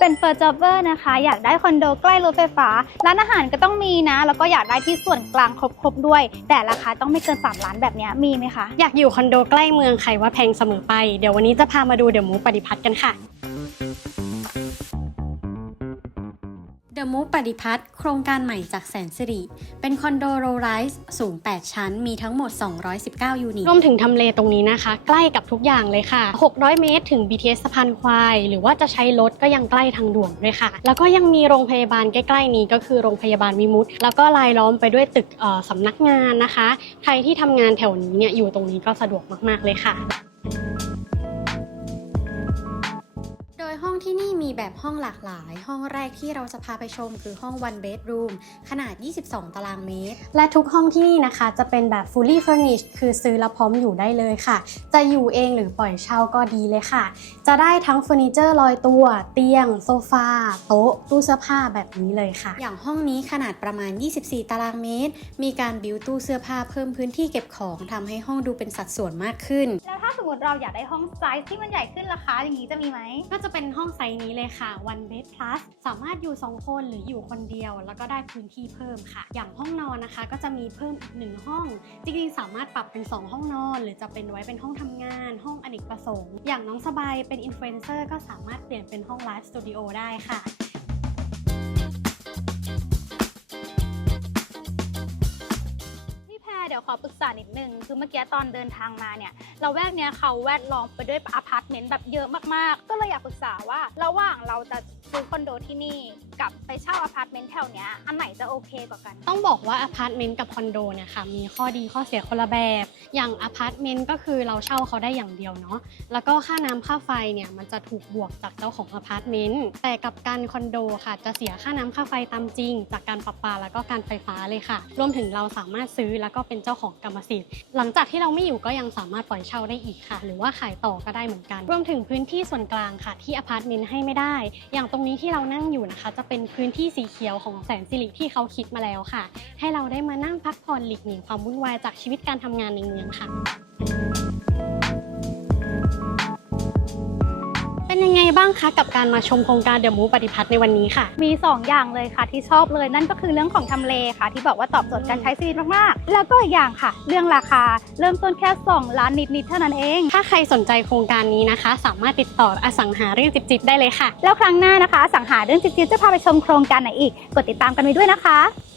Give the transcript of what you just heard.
เป็นเฟิร์จอบเบอร์นะคะ อยากได้คอนโดใกล้รถไฟฟ้า ร้านอาหารก็ต้องมีนะ แล้วก็อยากได้ที่ส่วนกลางครบๆด้วย แต่ราคาต้องไม่เกิน 3 ล้านแบบนี้มีไหมคะ อยากอยู่คอนโดใกล้เมืองใครว่าแพงเสมอไป เดี๋ยววันนี้จะพามาดูเดี๋ยวมูปฏิพัฒน์กันค่ะ เดอะมูฟปฏิพัฒน์โครงการใหม่จากแสนสิริ เป็นคอนโดโรลไรส์สูง 8 ชั้น มีทั้งหมด 219 ยูนิต รวมถึงทำเลตรงนี้นะคะ ใกล้กับทุกอย่างเลยค่ะ 600 เมตรถึง BTS สะพานควาย หรือว่าจะใช้รถก็ยังใกล้ทางด่วนด้วยค่ะ แล้วก็ยังมีโรงพยาบาลใกล้ๆนี้ก็คือโรงพยาบาลวิมุตแล้วก็รายล้อมไปด้วยตึกสำนักงานนะคะ ใครที่ทำงานแถวนี้เนี่ยอยู่ตรงนี้ก็สะดวกมากๆเลยค่ะ ที่นี่มีแบบห้องหลากหลาย ห้องแรกที่เราจะพาไปชมคือห้อง one bedroom ขนาด 22 ตารางเมตร และทุกห้องที่นี่นะคะจะเป็นแบบ fully furnished คือซื้อแล้วพร้อมอยู่ได้เลยค่ะ จะอยู่เองหรือปล่อยเช่าก็ดีเลยค่ะ จะได้ทั้งเฟอร์นิเจอร์ลอยตัว เตียง โซฟา โต๊ะ ตู้เสื้อผ้าแบบนี้เลยค่ะ อย่างห้องนี้ขนาดประมาณ 24 ตารางเมตร มีการบิวตู้เสื้อผ้าเพิ่มพื้นที่เก็บของทำให้ห้องดูเป็นสัดส่วนมากขึ้นแล้ว ถ้าสมมติเราอยากได้ห้องไซส์ที่มันใหญ่ขึ้นราคาอย่างนี้จะมีไหม ก็จะเป็นห้องไซส์นี้เลยค่ะ one bed plus สามารถอยู่ 2 คนหรืออยู่คนเดียว แล้วก็ได้พื้นที่เพิ่มค่ะ อย่างห้องนอนนะคะ ก็จะมีเพิ่มอีกหนึ่งห้อง จริงๆ สามารถปรับเป็น 2 ห้องนอน หรือจะเป็นไว้เป็นห้องทำงาน ห้องอเนกประสงค์ อย่างน้องสบายเป็นอินฟลูเอนเซอร์ก็สามารถเปลี่ยนเป็นห้องไลฟ์สตูดิโอได้ค่ะ ขอปรึกษานิดนึงคือเมื่อกี้ตอนเดินทางมาเนี่ยเราแวกเนี้ยเขาแวดล้อมไปด้วยอพาร์ตเมนต์แบบเยอะมากๆ ก็เลยอยากปรึกษาว่าระหว่างเราจะ ซื้อคอนโดที่นี่กับไปเช่าอพาร์ตเมนต์แถวเนี้ยอันไหนจะโอเคกว่ากัน ต้องบอกว่าอพาร์ตเมนต์กับคอนโดเนี่ยค่ะมีข้อดีข้อเสียคนละแบบ อย่างอพาร์ตเมนต์ก็คือเราเช่าเขาได้อย่างเดียวเนาะแล้วก็ค่าน้ำค่าไฟเนี่ยมันจะถูกบวกจากเจ้าของอพาร์ตเมนต์แต่กับการคอนโดค่ะจะเสียค่าน้ำค่าไฟตามจริง จากการประปาแล้วก็การไฟฟ้าเลยค่ะ รวมถึงเราสามารถซื้อแล้วก็เป็นเจ้าของกรรมสิทธิ์ หลังจากที่เราไม่อยู่ก็ยังสามารถปล่อยเช่าได้อีกค่ะ หรือว่าขายต่อก็ได้เหมือนกัน รวมถึงพื้นที่ส่วนกลางค่ะ ที่อพาร์ตเมนต์ให้ไม่ได้ อย่างตรงนี้ที่เรานั่งอยู่นะคะ จะเป็นพื้นที่สีเขียวของแสนสิริที่เขาคิดมาแล้วค่ะ ให้เราได้มานั่งพักผ่อนหลีกหนีความวุ่นวายจากชีวิตการทำงานในเมืองค่ะ บ้างคะกับการมาชมโครงการเดอะมูปฏิพัฒน์ในวันนี้ค่ะ มี 2 อย่างเลยค่ะที่ชอบเลยนั่นก็คือเรื่องของทำเลค่ะ ที่บอกว่าตอบโจทย์การใช้ชีวิตมากๆ แล้วก็อีกอย่างค่ะ เรื่องราคาเริ่มต้นแค่2ล้านนิดๆเท่านั้นเอง ถ้าใครสนใจโครงการนี้นะคะ สามารถติดต่ออสังหาเรื่องจิบๆได้เลยค่ะ แล้วครั้งหน้านะคะสังหาเรื่องจิ๊บๆจะพาไปชมโครงการไหนอีก กดติดตามกันไว้ด้วยนะคะ